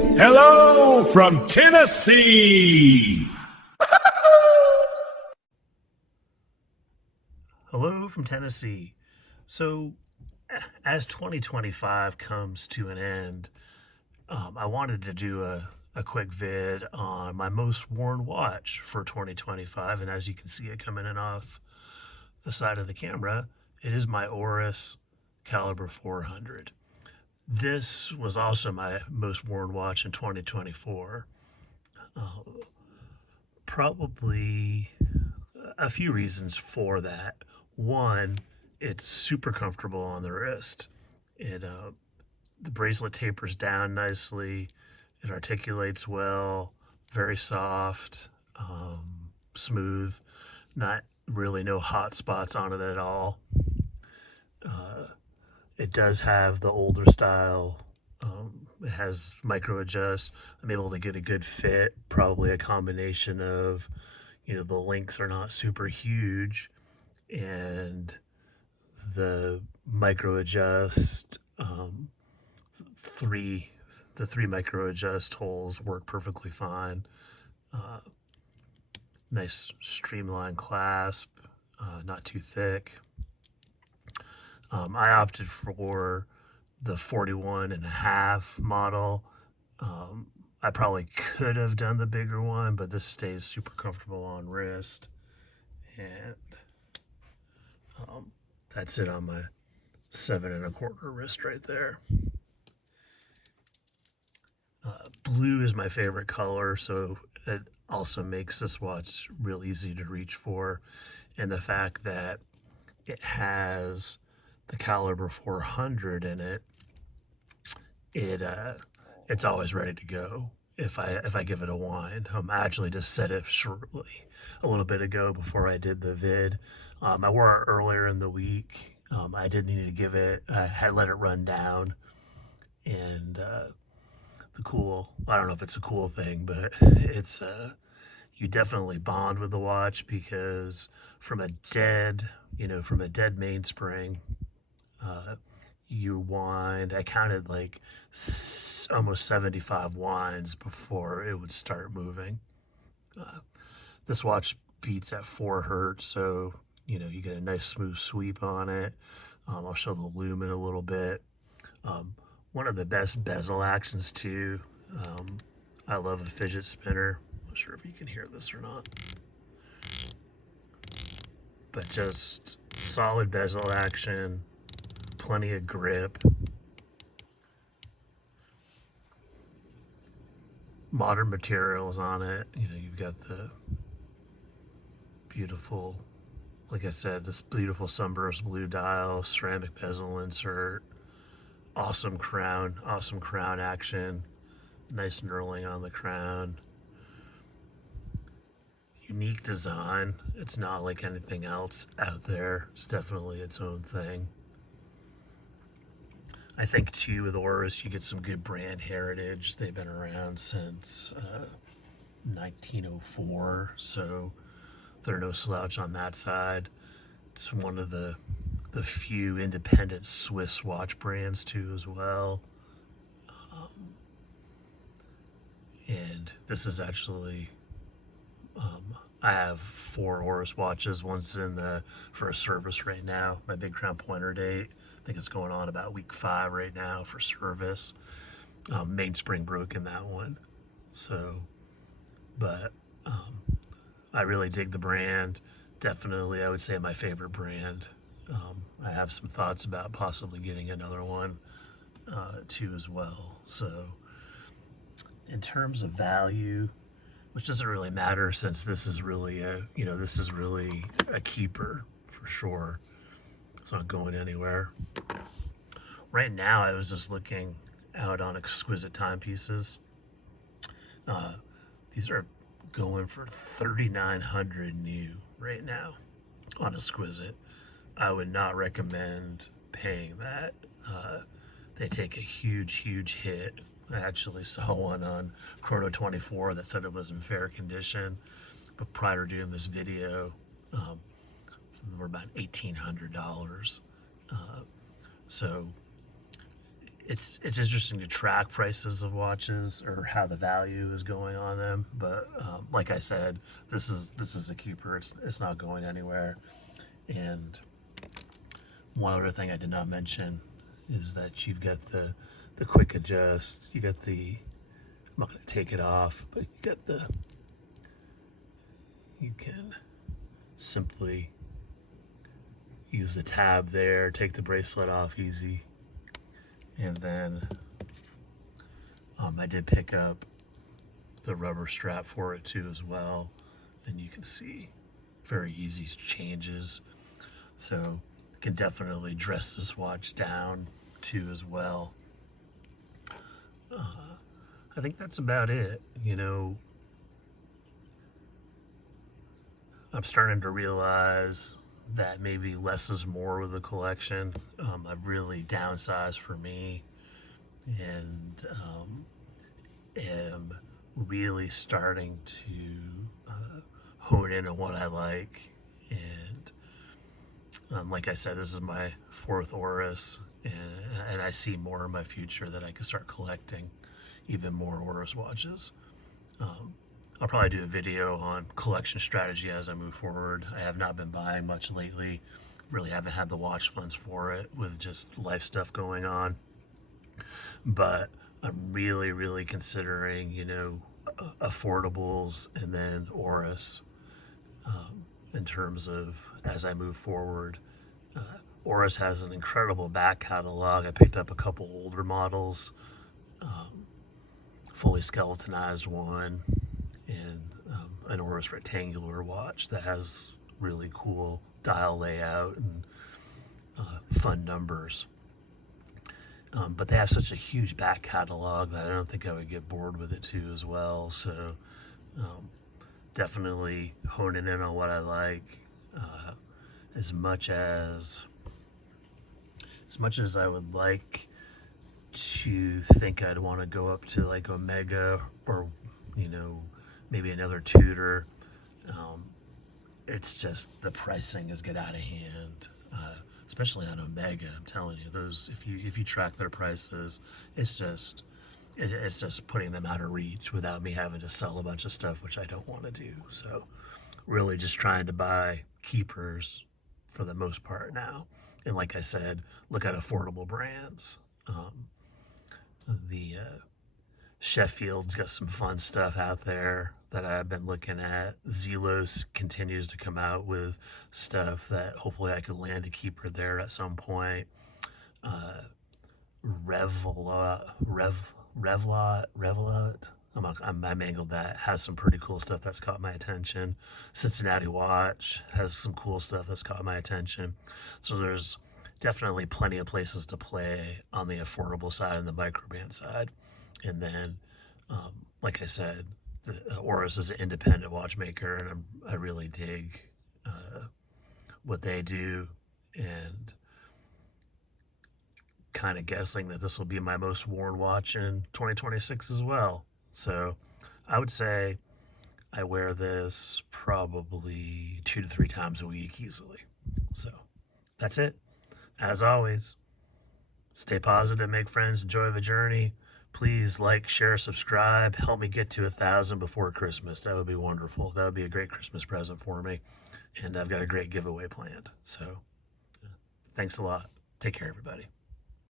Hello from Tennessee. Hello from Tennessee. So, as 2025 comes to an end, I wanted to do a quick vid on my most worn watch for 2025. And as you can see it coming in off the side of the camera, it is my Oris Caliber 400. This was also my most worn watch in 2024. Uh, Probably a few reasons for that. One, it's super comfortable on the wrist. It The bracelet tapers down nicely. It articulates well, very soft, smooth. Not really no hot spots on it at all. Uh, it does have the older style. It has micro adjust. I'm able to get a good fit. Probably a combination of, the links are not super huge, and the micro adjust three the three micro adjust holes work perfectly fine. Uh, Nice streamlined clasp, not too thick. I opted for the 41 and a half model. I probably could have done the bigger one, but this stays super comfortable on wrist. And that's it on my 7 1/4 wrist right there. Blue is my favorite color, so it also makes this watch real easy to reach for. And the fact that it has the Caliber 400 in it, it's always ready to go if I give it a wind. I actually just set it shortly a little bit ago before I did the vid. I wore it earlier in the week. I did need to give it. I had let it run down, and I don't know if it's a cool thing, but it's you definitely bond with the watch because from a dead mainspring, uh, you wind. I counted like almost 75 winds before it would start moving. Uh, this watch beats at 4 hertz, so you get a nice smooth sweep on it. I'll show the lumen a little bit. Um, One of the best bezel actions too. Um, I love a fidget spinner. I'm not sure if you can hear this or not, but just solid bezel action, plenty of grip, modern materials on it. You've got the beautiful, like I said, this beautiful sunburst blue dial, ceramic bezel insert, awesome crown action, nice knurling on the crown. Unique design. It's not like anything else out there. It's definitely its own thing. I think too with Oris, you get some good brand heritage. They've been around since 1904, so they're no slouch on that side. It's one of the few independent Swiss watch brands too, as well. And this is actually, I have 4 Oris watches. One's for a service right now. My Big Crown Pointer date. I think it's going on about week 5 right now for service. Mainspring broke in that one. So, but I really dig the brand. Definitely, I would say my favorite brand. I have some thoughts about possibly getting another one too as well. So, in terms of value, which doesn't really matter since this is really a keeper for sure. It's not going anywhere. Right now, I was just looking out on exquisite timepieces. Uh, these are going for 3,900 new right now on exquisite. I would not recommend paying that. They take a huge hit. I actually saw one on Chrono 24 that said it was in fair condition, but prior to doing this video, they were about $1,800. So it's interesting to track prices of watches or how the value is going on them. But like I said, this is a keeper. It's not going anywhere. And one other thing I did not mention is that you've got the quick adjust. You got the, I'm not going to take it off, but you can simply use the tab there, take the bracelet off easy. And then I did pick up the rubber strap for it too as well. And you can see very easy changes. So can definitely dress this watch down too as well. I think that's about it. You know, I'm starting to realize that maybe less is more with the collection. I've really downsized for me, and am really starting to hone in on what I like. And like I said, this is my 4th Oris, and I see more in my future that I could start collecting even more Oris watches. I'll probably do a video on collection strategy as I move forward. I have not been buying much lately. Really haven't had the watch funds for it with just life stuff going on. But I'm really considering, you know, affordables and then Oris in terms of as I move forward. Oris has an incredible back catalog. I picked up a couple older models, fully skeletonized one, and an Oris rectangular watch that has really cool dial layout and fun numbers. But they have such a huge back catalog that I don't think I would get bored with it too as well. So definitely honing in on what I like. As much as I would like to think I'd want to go up to like Omega or, you know, maybe another Tudor, it's just the pricing is get out of hand, especially on Omega. I'm telling you, those if you track their prices, it's just putting them out of reach without me having to sell a bunch of stuff, which I don't want to do. So really just trying to buy keepers for the most part now. And like I said, look at affordable brands. The Sheffield's got some fun stuff out there that I've been looking at. Zelos continues to come out with stuff that hopefully I could land a keeper there at some point. Revlot, I mangled that, has some pretty cool stuff that's caught my attention. Cincinnati Watch has some cool stuff that's caught my attention. So there's definitely plenty of places to play on the affordable side and the microband side. And then, like I said, the Oris is an independent watchmaker, and I really dig what they do, and kind of guessing that this will be my most worn watch in 2026 as well. So I would say I wear this probably 2 to 3 times a week easily. So that's it. As always, stay positive, make friends, enjoy the journey. Please like, share, subscribe. Help me get to 1,000 before Christmas. That would be wonderful. That would be a great Christmas present for me. And I've got a great giveaway planned. So thanks a lot. Take care, everybody.